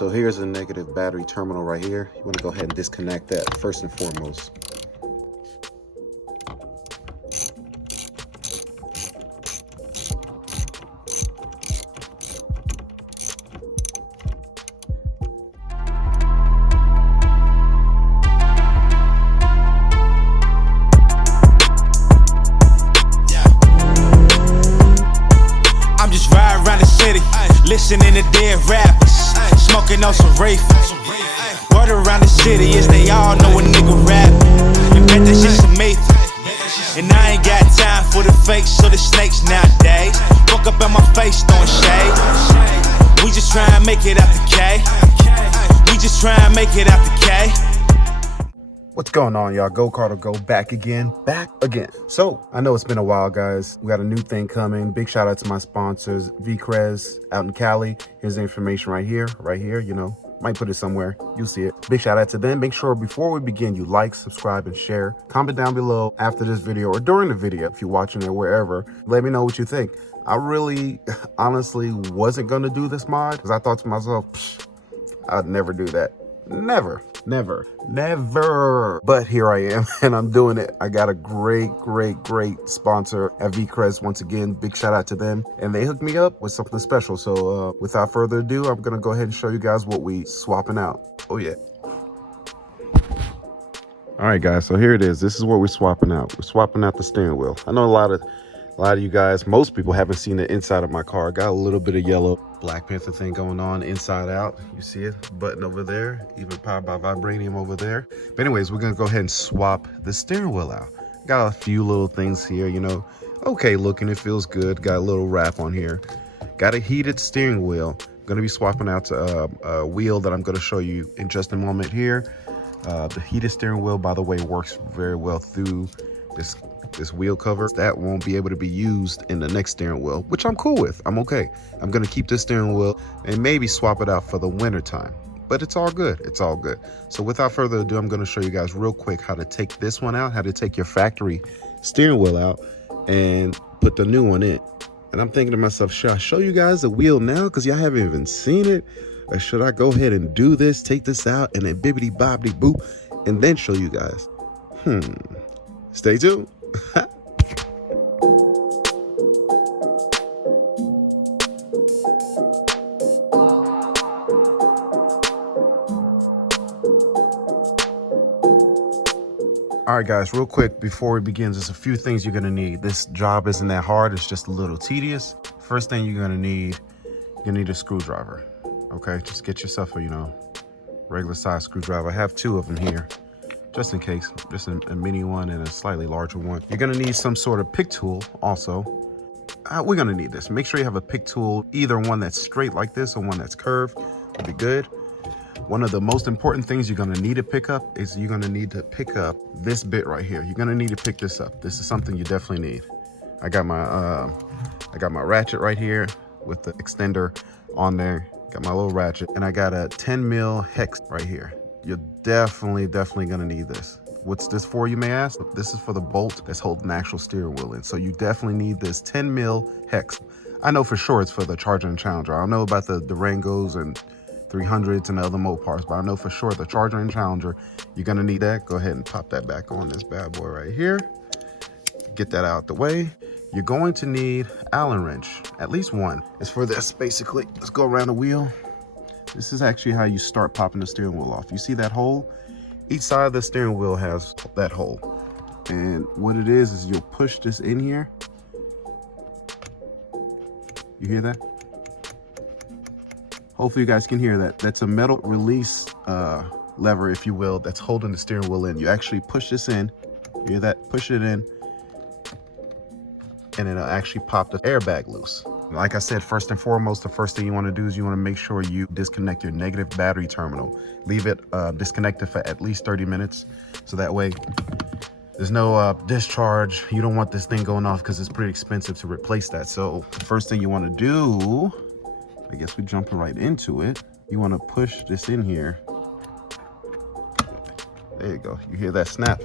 so here's a negative battery terminal right here. You want to go ahead and disconnect that first and foremost. Listening to dead rappers, smoking on some reefers. Word around the city is they all know a nigga rap. You bet that shit's some myth. And I ain't got time for the fakes or the snakes nowadays. Woke up in my face throwing shade. We just try and make it out the K. We just try and make it out the K. What's going on, y'all? Go Cardo, go back again. So I know it's been a while, guys. We got a new thing coming. Big shout out to my sponsors, VCREZ out in Cali. Here's the information right here. You know, might put it somewhere. You'll see it. Big shout out to them. Make sure before we begin, you like, subscribe, and share. Comment down below after this video or during the video if you're watching it wherever. Let me know what you think. I really, honestly, wasn't gonna do this mod because I thought to myself, I'd never do that. Never. But here I am and I'm doing it. I got a great sponsor at VCREZ. Once again, big shout out to them, and they hooked me up with something special. So without further ado, I'm gonna go ahead and show you guys what we swapping out. Oh yeah. All right, guys, so here it is. This is what we're swapping out. We're swapping out the steering wheel. I know a lot of you guys, most people haven't seen the inside of my car. Got a little bit of yellow Black Panther thing going on inside out. You see it, button over there, even powered by vibranium over there. But anyways, we're gonna go ahead and swap the steering wheel out. Got a few little things here, you know, okay looking, it feels good. Got a little wrap on here. Got a heated steering wheel. Gonna be swapping out to a wheel that I'm gonna show you in just a moment here. The heated steering wheel, by the way, works very well through this wheel cover. That won't be able to be used in the next steering wheel, which I'm cool with. I'm okay. I'm gonna keep this steering wheel and maybe swap it out for the winter time, but it's all good. So without further ado, I'm gonna show you guys real quick how to take this one out, how to take your factory steering wheel out and put the new one in. And I'm thinking to myself, should I show you guys the wheel now because y'all haven't even seen it, or should I go ahead and do this, take this out, and then bibbity bobbity boop, and then show you guys? Stay tuned. All right, guys, real quick before we begin, there's a few things you're gonna need. This job isn't that hard, it's just a little tedious. First thing you're gonna need a screwdriver. Okay, just get yourself a, you know, regular size screwdriver. I have two of them here, just in case, just a mini one and a slightly larger one. You're gonna need some sort of pick tool also. We're gonna need this. Make sure you have a pick tool, either one that's straight like this or one that's curved would be good. One of the most important things you're gonna need to pick up is you're gonna need to pick up this bit right here. You're gonna need to pick this up. This is something you definitely need. I got my ratchet right here with the extender on there. Got my little ratchet, and I got a 10 mil hex right here. You're definitely gonna need this. What's this for, you may ask? This is for the bolt that's holding the actual steering wheel in. So you definitely need this 10 mil hex. I know for sure it's for the Charger and Challenger. I don't know about the Durangos and 300s and the other Mopars, but I know for sure the Charger and Challenger, you're gonna need that. Go ahead and pop that back on this bad boy right here. Get that out the way. You're going to need Allen wrench, at least one. It's for this, basically. Let's go around the wheel. This is actually how you start popping the steering wheel off. You see that hole? Each side of the steering wheel has that hole. And what it is you'll push this in here. You hear that? Hopefully you guys can hear that. That's a metal release lever, if you will, that's holding the steering wheel in. You actually push this in. You hear that? Push it in. And it'll actually pop the airbag loose. Like I said, first and foremost, the first thing you want to do is you want to make sure you disconnect your negative battery terminal. Leave it disconnected for at least 30 minutes. So that way there's no discharge. You don't want this thing going off because it's pretty expensive to replace that. So the first thing you want to do, I guess we're jumping right into it. You want to push this in here. There you go. You hear that snap?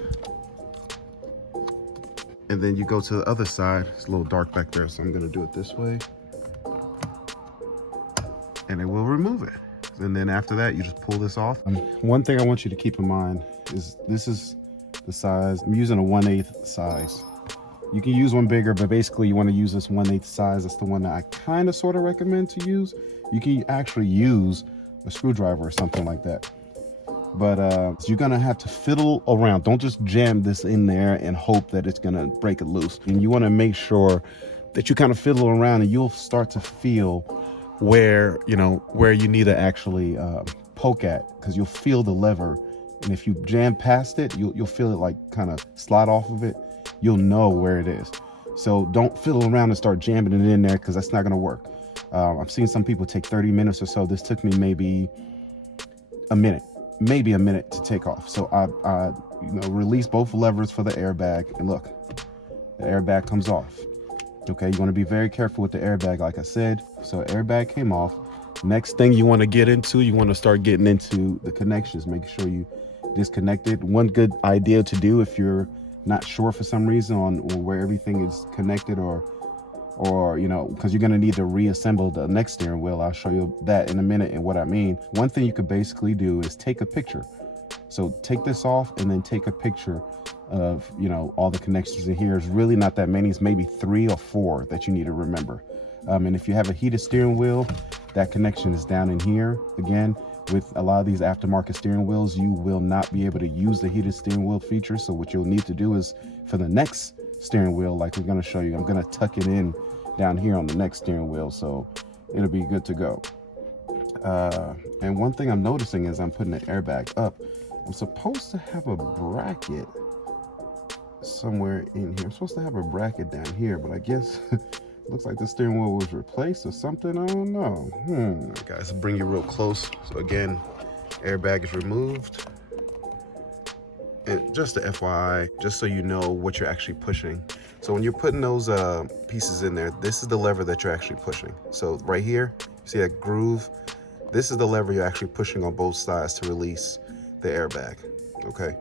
And then you go to the other side. It's a little dark back there, so I'm gonna do it this way. And it will remove it. And then after that, you just pull this off. One thing I want you to keep in mind is this is the size. I'm using a 1/8 size. You can use one bigger, but basically you want to use this 1/8 size. That's the one that I kind of sort of recommend to use. You can actually use a screwdriver or something like that. But you're gonna have to fiddle around. Don't just jam this in there and hope that it's gonna break it loose. And you want to make sure that you kind of fiddle around, and you'll start to feel where you need to actually poke at, because you'll feel the lever. And if you jam past it, you'll feel it like kind of slide off of it. You'll know where it is. So don't fiddle around and start jamming it in there, because that's not gonna work. I've seen some people take 30 minutes or so. This took me maybe a minute to take off. So I release both levers for the airbag, and look, the airbag comes off. Okay, you want to be very careful with the airbag, like I said. So airbag came off. Next thing you want to get into, you want to start getting into the connections, making sure you disconnect it. One good idea to do if you're not sure for some reason on where everything is connected, or because you're going to need to reassemble the next steering wheel. I'll show you that in a minute and what I mean. One thing you could basically do is take a picture. So take this off and then take a picture of all the connections in here. Is really not that many. It's maybe 3 or 4 that you need to remember. And if you have a heated steering wheel, that connection is down in here. Again, with a lot of these aftermarket steering wheels, you will not be able to use the heated steering wheel feature. So what you'll need to do is, for the next steering wheel, like we're going to show you, I'm going to tuck it in down here on the next steering wheel, so it'll be good to go. And one thing I'm noticing is I'm putting the airbag up. I'm supposed to have a bracket somewhere in here. I'm supposed to have a bracket down here, but I guess looks like the steering wheel was replaced or something. I don't know. All right, guys, I'll bring you real close. So again, airbag is removed. And just a FYI, just so you know what you're actually pushing. So when you're putting those pieces in there, this is the lever that you're actually pushing. So right here, you see that groove? This is the lever you're actually pushing on both sides to release the airbag, okay?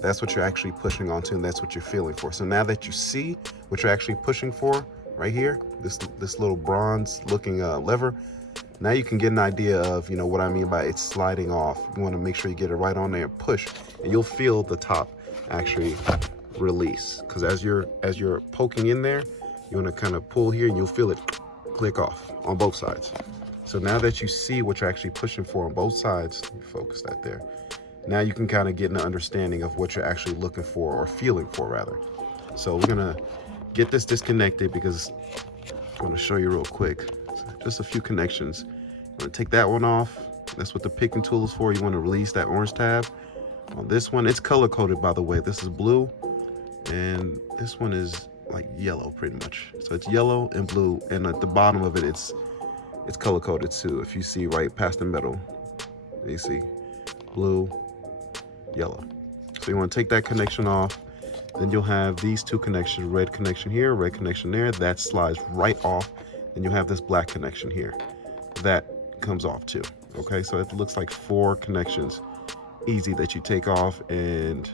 That's what you're actually pushing onto, and that's what you're feeling for. So now that you see what you're actually pushing for right here, this little bronze looking lever, now you can get an idea of what I mean by it's sliding off. You want to make sure you get it right on there and push, and you'll feel the top actually release, because as you're poking in there, you want to kind of pull here and you'll feel it click off on both sides. So now that you see what you're actually pushing for on both sides, let me focus that there. Now you can kind of get an understanding of what you're actually looking for, or feeling for rather. So we're gonna get this disconnected, because I'm gonna show you real quick. Just a few connections. You want to take that one off. That's what the picking tool is for. You want to release that orange tab. On this one, it's color coded, by the way. This is blue, and this one is like yellow pretty much. So it's yellow and blue, and at the bottom of it, it's color coded too. If you see right past the metal, you see blue, yellow. So you want to take that connection off. Then you'll have these two connections, red connection here, red connection there. That slides right off. Then you'll have this black connection here. That comes off too. Okay, so it looks like 4 connections. Easy that you take off and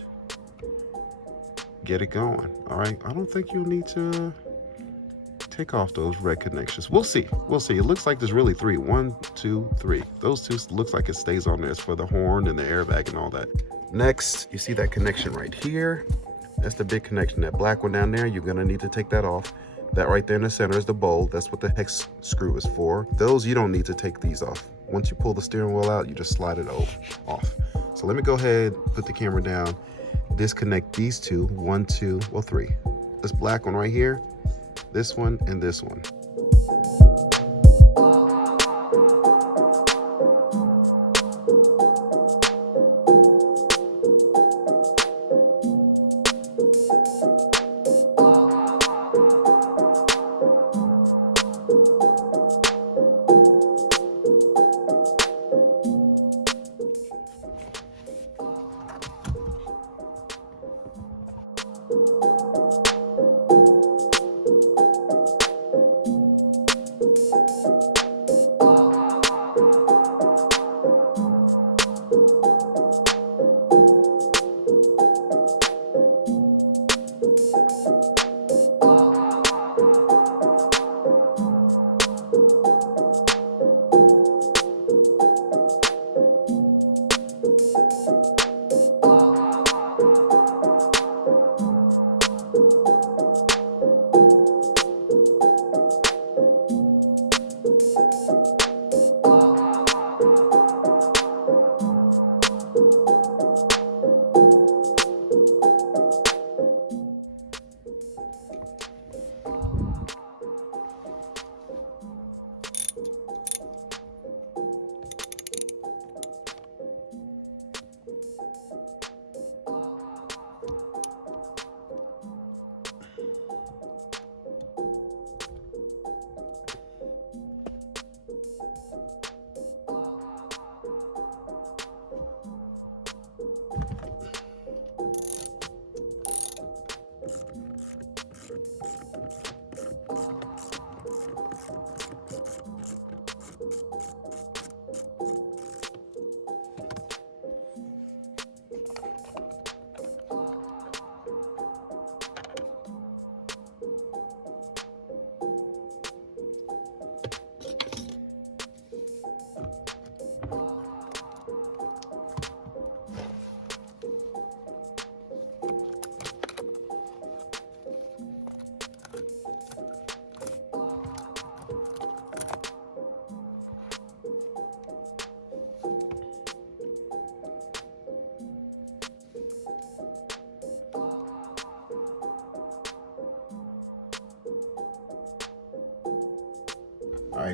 get it going. All right, I don't think you'll need to take off those red connections. We'll see. It looks like there's really 3. 1, 2, 3. Those 2 looks like it stays on there. It's for the horn and the airbag and all that. Next, you see that connection right here. That's the big connection. That black one down there, you're gonna need to take that off. That right there in the center is the bowl. That's what the hex screw is for. Those, you don't need to take these off. Once you pull the steering wheel out, you just slide it off. So let me go ahead, put the camera down, disconnect these 2, 1, 2, well 3. This black one right here, this one, and this one.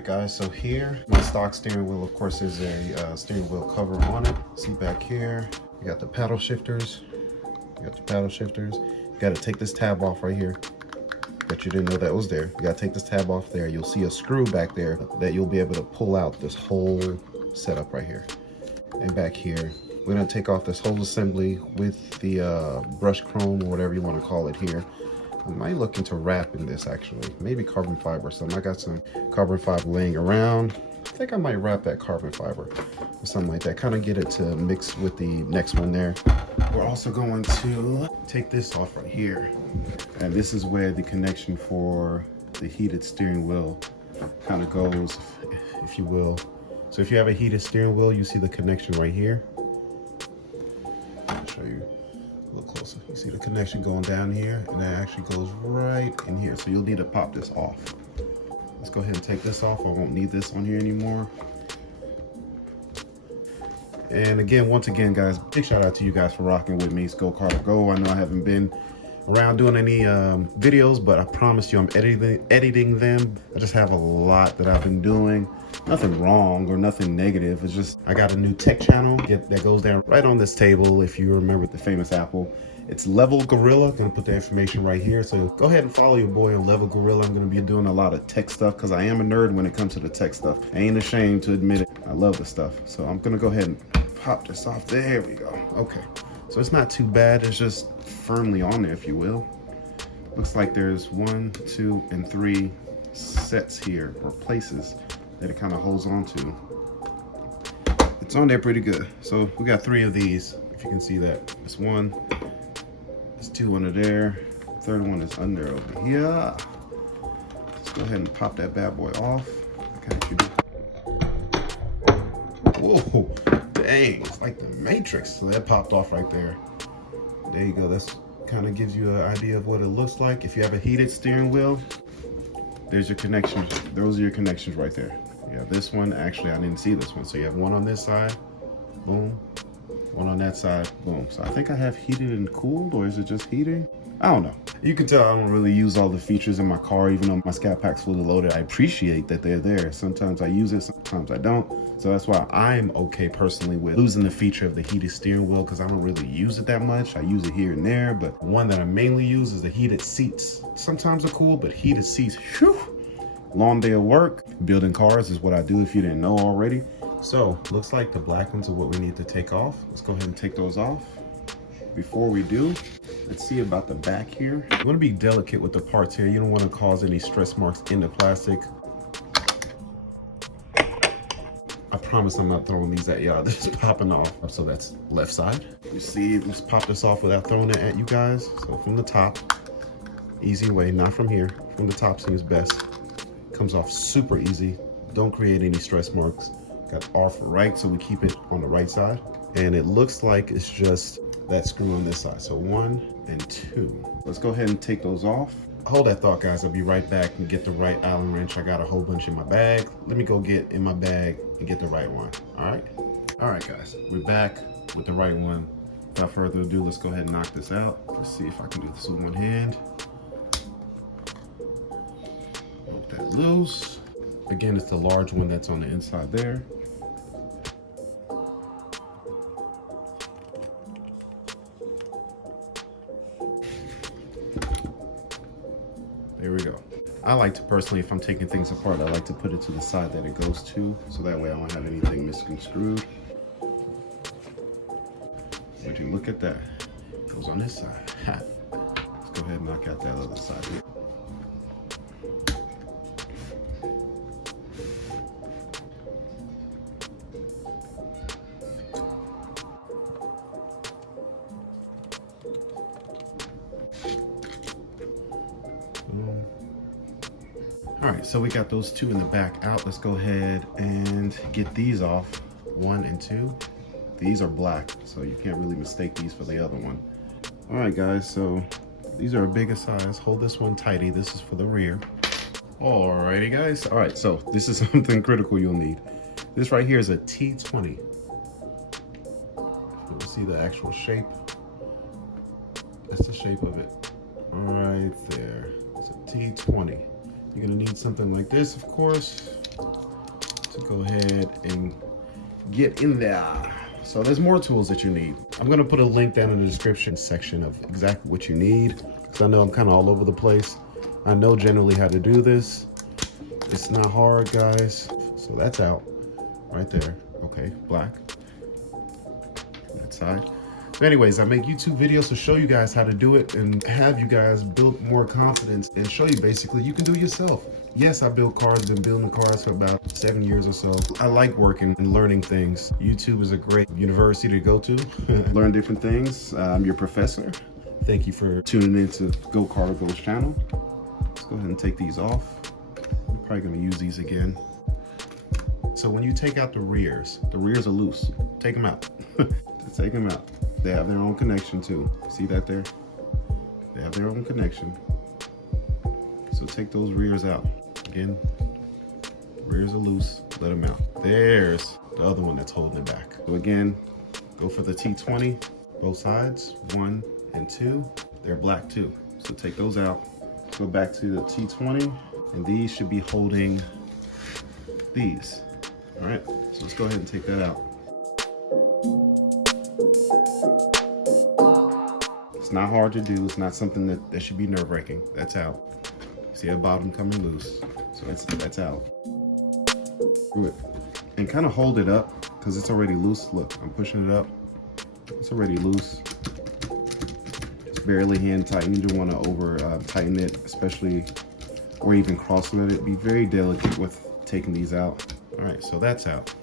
right, guys, so here, my stock steering wheel, of course, there's a steering wheel cover on it. See back here, you got the paddle shifters. You got to take this tab off right here. Bet you didn't know that was there. You got to take this tab off there. You'll see a screw back there that you'll be able to pull out this whole setup right here. And back here, we're going to take off this whole assembly with the brushed chrome or whatever you want to call it here. I might look into wrapping this actually, maybe carbon fiber or something. I got some carbon fiber laying around. I think I might wrap that carbon fiber or something like that, kind of get it to mix with the next one there. We're also going to take this off right here. And this is where the connection for the heated steering wheel kind of goes, if you will. So if you have a heated steering wheel, you see the connection right here. I'll show you a little closer. You see the connection going down here, and that actually goes right in here. So you'll need to pop this off. Let's go ahead and take this off. I won't need this on here anymore. And again, once again, guys, big shout out to you guys for rocking with me. It's Go Cardo Go. I know I haven't been around doing any videos, but I promise you I'm editing them. I just have a lot that I've been doing. Nothing wrong or nothing negative. It's just I got a new tech channel that goes down right on this table. If you remember the famous Apple, it's Level Gorilla. I'm gonna put the information right here. So go ahead and follow your boy on Level Gorilla. I'm gonna be doing a lot of tech stuff because I am a nerd when it comes to the tech stuff. I ain't ashamed to admit it. I love the stuff. So I'm gonna go ahead and pop this off. There we go. Okay. So it's not too bad. It's just firmly on there, if you will. Looks like there's 1, 2, and 3 sets here, or places that it kind of holds on to. It's on there pretty good. So we got 3 of these, if you can see that. There's 1, there's 2 under there. Third one is under over here. Let's go ahead and pop that bad boy off. Whoa, dang, it's like the Matrix. So that popped off right there. There you go. That's kind of gives you an idea of what it looks like. If you have a heated steering wheel, there's your connections. Those are your connections right there. Yeah, this one, actually, I didn't see this one. So you have one on this side, boom. One on that side, boom. So I think I have heated and cooled, or is it just heating? I don't know. You can tell I don't really use all the features in my car, even though my scat pack's fully loaded. I appreciate that they're there. Sometimes I use it, sometimes I don't. So that's why I'm okay personally with losing the feature of the heated steering wheel, because I don't really use it that much. I use it here and there, but one that I mainly use is the heated seats. Sometimes they're cool, but heated seats, whew. Long day of work. Building cars is what I do if you didn't know already. So looks like the black ones are what we need to take off. Let's go ahead and take those off. Before we do, let's see about the back here. You want to be delicate with the parts here. You don't want to cause any stress marks in the plastic. I promise I'm not throwing these at y'all. They're just popping off. So that's left side. You see, let's pop this off without throwing it at you guys. So from the top, easy way, not from here. From the top seems best. Comes off super easy. Don't create any stress marks. Got off right, so we keep it on the right side. And it looks like it's just that screw on this side. So 1 and 2. Let's go ahead and take those off. Hold that thought, guys. I'll be right back and get the right Allen wrench. I got a whole bunch in my bag. Let me go get in my bag and get the right one. All right, guys, we're back with the right one. Without further ado, let's go ahead and knock this out. Let's see if I can do this with one hand. Poke that loose. Again, it's the large one that's on the inside there. There we go. I like to personally, if I'm taking things apart, I like to put it to the side that it goes to, so that way I don't have anything misconstrued. Would you look at that? It goes on this side. Ha. Let's go ahead and knock out that other side here. All right, so we got those 2 in the back out. Let's go ahead and get these off, 1 and 2. These are black, so you can't really mistake these for the other one. All right, guys, so these are a bigger size. Hold this one tighty. This is for the rear. Alrighty, guys. All right, so this is something critical you'll need. This right here is a T20. You'll see the actual shape. That's the shape of it right there. It's a T20. You're gonna need something like this, of course. to go ahead and get in there. So there's more tools that you need. I'm gonna put a link down in the description section of exactly what you need, because I know I'm kind of all over the place. I know generally how to do this. It's not hard, guys. So that's out right there. Okay, black. That side. But anyways, I make YouTube videos to show you guys how to do it and have you guys build more confidence and show you basically you can do it yourself. Yes, I build cars, been building cars for about 7 years or so. I like working and learning things. YouTube is a great university to go to, learn different things. I'm your professor. Thank you for tuning in to Go Cardo's channel. Let's go ahead and take these off. I'm probably gonna use these again. So when you take out the rears are loose. Take them out. Just take them out. They have their own connection too. See that there? They have their own connection. So take those rears out. Again, rears are loose, let them out. There's the other one that's holding it back. So again, go for the T20, both sides, 1 and 2. They're black too. So take those out. Go back to the T20, and these should be holding these. All right, so let's go ahead and take that out. It's not hard to do. It's not something that should be nerve-wracking. That's out. See the bottom coming loose. So that's out. Good. And kind of hold it up because it's already loose. Look, I'm pushing it up. It's already loose. Just barely hand tighten. You don't want to over tighten it, especially or even cross-thread it. Be very delicate with taking these out. All right, so that's out.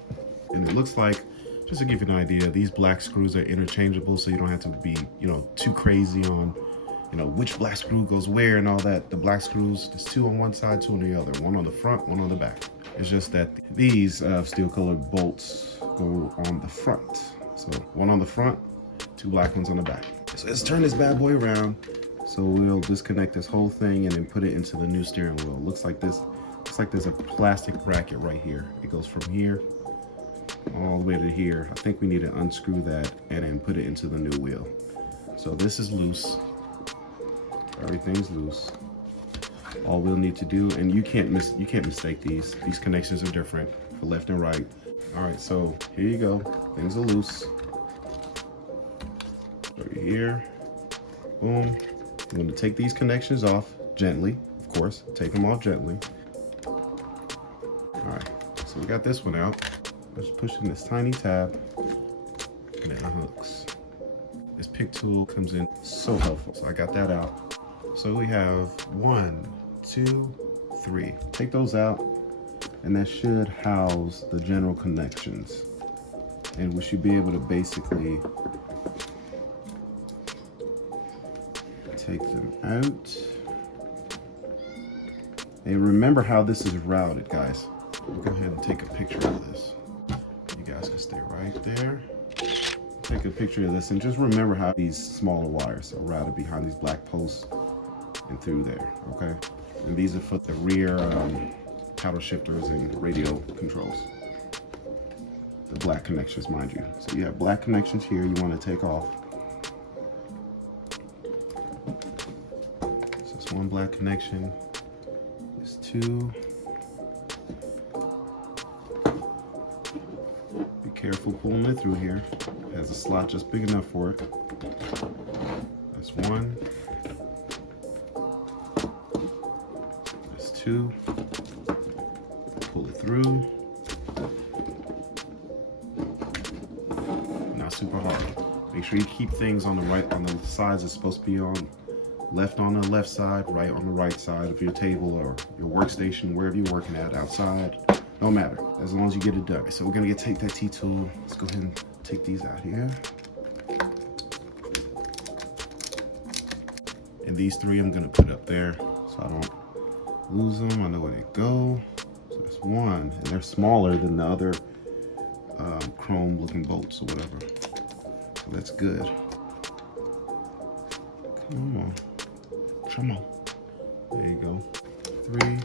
And it looks like, just to give you an idea, these black screws are interchangeable, so you don't have to be, too crazy on, which black screw goes where and all that. The black screws, there's 2 on one side, 2 on the other. 1 on the front, 1 on the back. It's just that these steel colored bolts go on the front. So 1 on the front, 2 black ones on the back. So let's turn this bad boy around. So we'll disconnect this whole thing and then put it into the new steering wheel. Looks like this. Looks like there's a plastic bracket right here. It goes from here all the way to here. I think we need to unscrew that and then put it into the new wheel. So this is loose. Everything's loose. All we'll need to do, and you can't mistake these. These connections are different for left and right. All right, so here you go. Things are loose. Over here. Boom. I'm going to take these connections off gently, of course. Take them off gently. All right, so we got this one out. Just pushing this tiny tab and it unhooks. This pick tool comes in so helpful. So I got that out. So we have 1, 2, 3. Take those out and that should house the general connections. And we should be able to basically take them out. And remember how this is routed, guys. We'll go ahead and take a picture of this. You guys can stay right there. Take a picture of this and just remember how these smaller wires are routed behind these black posts and through there, okay? And these are for the rear paddle shifters and radio controls. The black connections, mind you. So you have black connections here you want to take off. So it's 1 black connection. There's 2. Be careful pulling it through here. It has a slot just big enough for it. That's 1. That's 2. Pull it through. Not super hard. Make sure you keep things on the sides it's supposed to be on. Left on the left side, right on the right side of your table or your workstation, wherever you're working at, outside. No matter, as long as you get it done. So we're gonna take that T-tool. Let's go ahead and take these out here. And these 3 I'm gonna put up there so I don't lose them. I know where they go. So that's 1, and they're smaller than the other chrome looking bolts or whatever. So that's good. Come on. Come on. There you go. 3.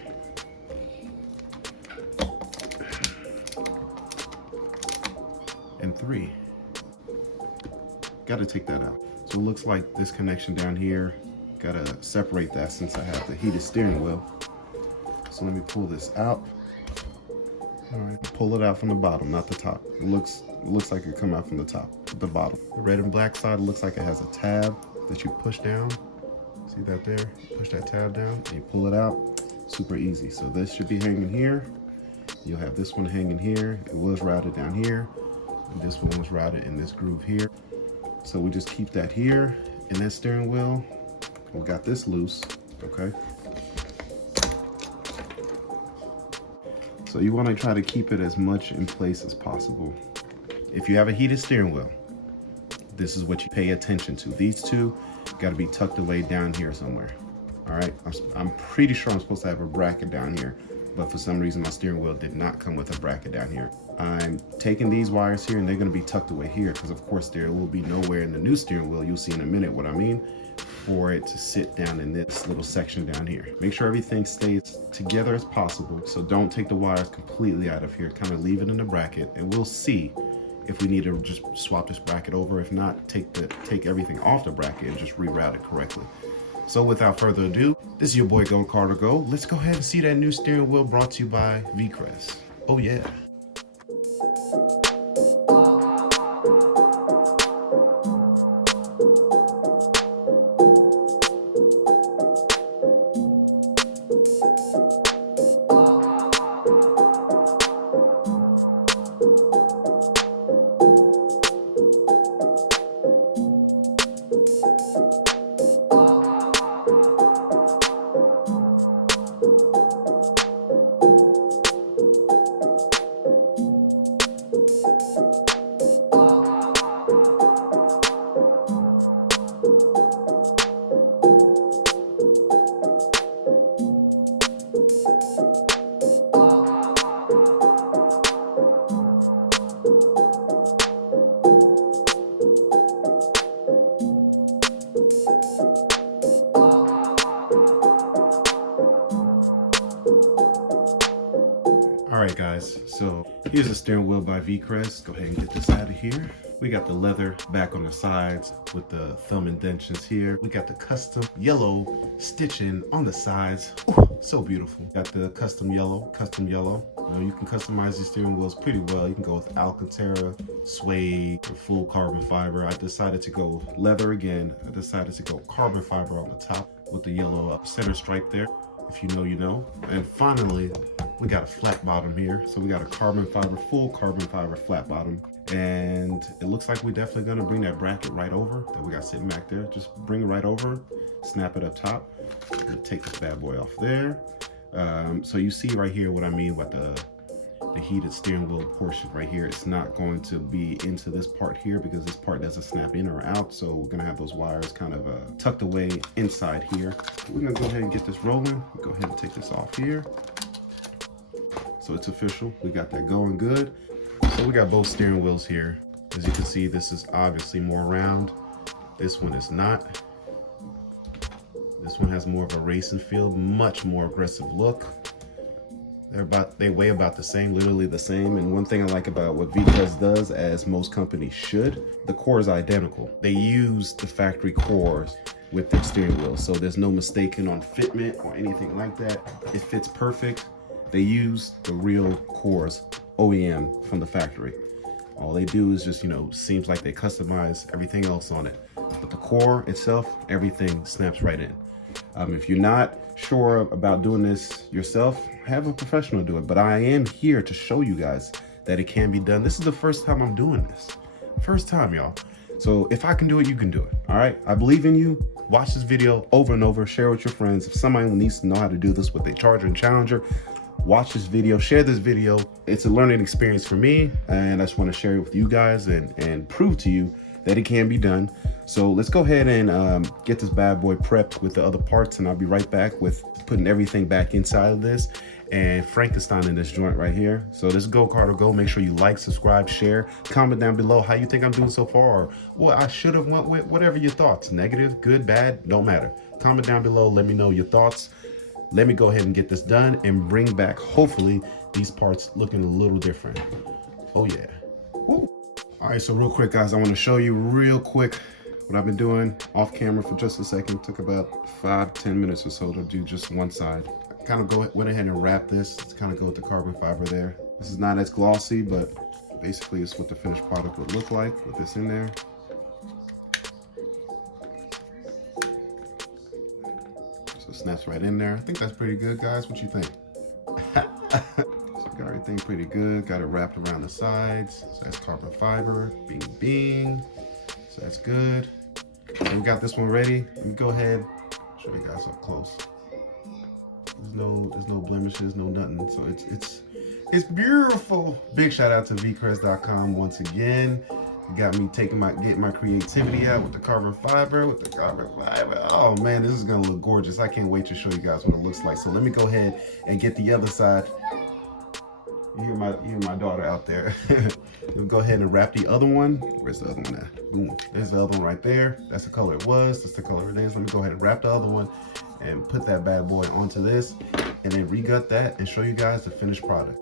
And 3. Got to take that out. So it looks like this connection down here, got to separate that since I have the heated steering wheel. So let me pull this out. All right, pull it out from the bottom, not the top. It looks like it come out from the top, the bottom. The red and black side looks like it has a tab that you push down. See that there? Push that tab down and you pull it out. Super easy. So this should be hanging here. You'll have this one hanging here. It was routed down here. And this one was routed in this groove here. So we just keep that here in that steering wheel. We got this loose, okay? So you want to try to keep it as much in place as possible. If you have a heated steering wheel, this is what you pay attention to. These two got to be tucked away down here somewhere. All right, I'm pretty sure I'm supposed to have a bracket down here, but for some reason my steering wheel did not come with a bracket down here. I'm taking these wires here and they're going to be tucked away here because of course there will be nowhere in the new steering wheel, you'll see in a minute what I mean, for it to sit down in this little section down here. Make sure everything stays together as possible. So don't take the wires completely out of here, kind of leave it in the bracket and we'll see if we need to just swap this bracket over. If not, take everything off the bracket and just reroute it correctly. So without further ado, this is your boy Cardo Go. Let's go ahead and see that new steering wheel brought to you by VCrest. Oh yeah. All right guys, so here's the steering wheel by VCrest. Go ahead and get this out of here. We got the leather back on the sides with the thumb indentions here. We got the custom yellow stitching on the sides. Ooh, so beautiful. Got the custom yellow. You know, you can customize these steering wheels pretty well. You can go with Alcantara, suede, or full carbon fiber. I decided to go leather again. I decided to go carbon fiber on the top with the yellow center stripe there. If you know, you know. And finally, we got a flat bottom here. So we got a carbon fiber, full carbon fiber flat bottom. And it looks like we're definitely gonna bring that bracket right over that we got sitting back there. Just bring it right over, snap it up top. I'm gonna take this bad boy off there. So you see right here what I mean with the heated steering wheel portion right here. It's not going to be into this part here because this part doesn't snap in or out. So we're gonna have those wires kind of tucked away inside here. We're gonna go ahead and get this rolling. Go ahead and take this off here. So it's official, we got that going good. So we got both steering wheels here. As you can see, this is obviously more round. This one is not. This one has more of a racing feel, much more aggressive look. They weigh about the same, literally the same. And one thing I like about what VCrest does, as most companies should, the core is identical. They use the factory cores with their steering wheels. So there's no mistaking on fitment or anything like that. It fits perfect. They use the real cores, OEM from the factory. All they do is just, you know, seems like they customize everything else on it. But the core itself, everything snaps right in. If you're not sure about doing this yourself, have a professional do it. But I am here to show you guys that it can be done. This is the first time I'm doing this. First time, y'all. So if I can do it, you can do it. All right, I believe in you. Watch this video over and over, share with your friends. If somebody needs to know how to do this with a Charger and Challenger, watch this video, share this video. It's a learning experience for me, and I just want to share it with you guys and prove to you that it can be done. So let's go ahead and get this bad boy prepped with the other parts, and I'll be right back with putting everything back inside of this and Frankenstein in this joint right here. So this is Cardo Go. Make sure you like, subscribe, share, comment down below how you think I'm doing so far, or what I should have went with, whatever your thoughts, negative, good, bad, don't matter. Comment down below, let me know your thoughts. Let me go ahead and get this done and bring back, hopefully, these parts looking a little different. Oh yeah. Woo. All right, so real quick, guys, I want to show you real quick what I've been doing off camera for just a second. Took about 5-10 minutes or so to do just one side. I kind of went ahead and wrap this. Let's kind of go with the carbon fiber there. This is not as glossy, but basically it's what the finished product would look like with this in there. So it snaps right in there. I think that's pretty good, guys. What you think? So got everything pretty good. Got it wrapped around the sides. So that's carbon fiber. Bing, bing. So that's good. So we got this one ready. Let me go ahead and show you guys up close. There's no blemishes, no nothing. So it's beautiful. Big shout out to vcrest.com once again. You got me getting my creativity out with the carbon fiber, Oh man, this is gonna look gorgeous. I can't wait to show you guys what it looks like. So let me go ahead and get the other side. You hear my daughter out there. We'll go ahead and wrap the other one. Where's the other one at? Boom. There's the other one right there. That's the color it was. That's the color it is. Let me go ahead and wrap the other one and put that bad boy onto this, and then regut that and show you guys the finished product.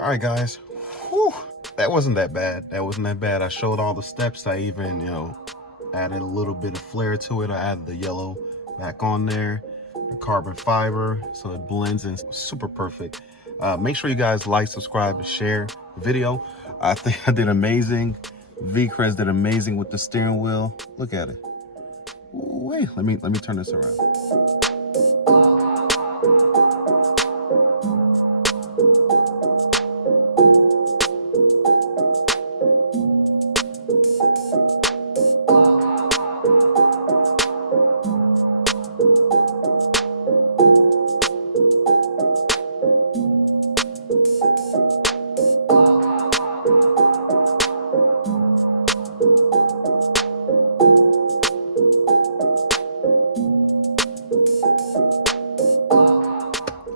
All right, guys. Whew. That wasn't that bad. That wasn't that bad. I showed all the steps. I even, added a little bit of flair to it. I added the yellow back on there, the carbon fiber, so it blends in super perfect. Make sure you guys like, subscribe, and share the video. I think I did amazing. V-Crest did amazing with the steering wheel. Look at it. Ooh, wait, let me turn this around.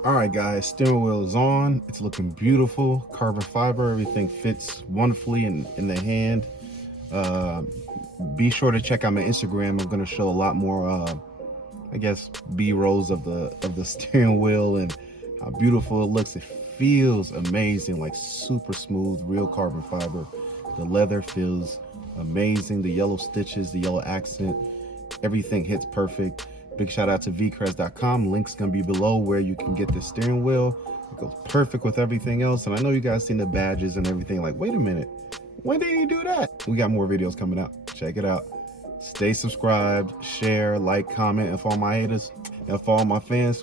All right, guys, steering wheel is on. It's looking beautiful. Carbon fiber, everything fits wonderfully in the hand. Be sure to check out my Instagram. I'm gonna show a lot more, I guess, B-rolls of the steering wheel and how beautiful it looks. It feels amazing, like super smooth, real carbon fiber. The leather feels amazing. The yellow stitches, the yellow accent, everything hits perfect. Big shout out to vcrest.com. Link's gonna be below where you can get this steering wheel. It goes perfect with everything else. And I know you guys seen the badges and everything. Like, wait a minute, when did he do that? We got more videos coming out. Check it out. Stay subscribed, share, like, comment. And for all my haters and for all my fans,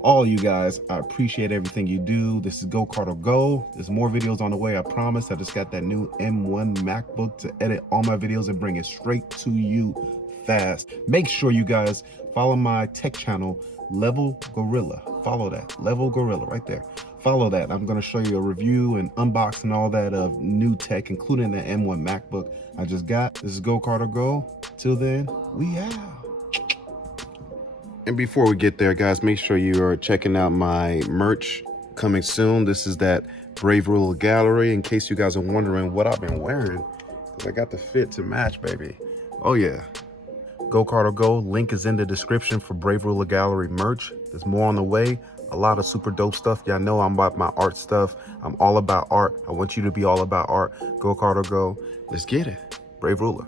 all you guys, I appreciate everything you do. This is Go Cardo Go. There's more videos on the way, I promise. I just got that new M1 MacBook to edit all my videos and bring it straight to you fast. Make sure you guys follow my tech channel, Level Gorilla. Follow that, Level Gorilla, right there. Follow that. I'm going to show you a review and unboxing all that of new tech, including the M1 MacBook I just got. This is Go Cardo Go. Till then, we out. And before we get there, guys, make sure you are checking out my merch coming soon. This is that brave little gallery. In case you guys are wondering what I've been wearing 'cause I got the fit to match, baby. Oh yeah. Go Cardo Go. Link is in the description for Brave Ruler Gallery merch. There's more on the way. A lot of super dope stuff. Y'all know I'm about my art stuff. I'm all about art. I want you to be all about art. Go Cardo Go. Let's get it. Brave Ruler.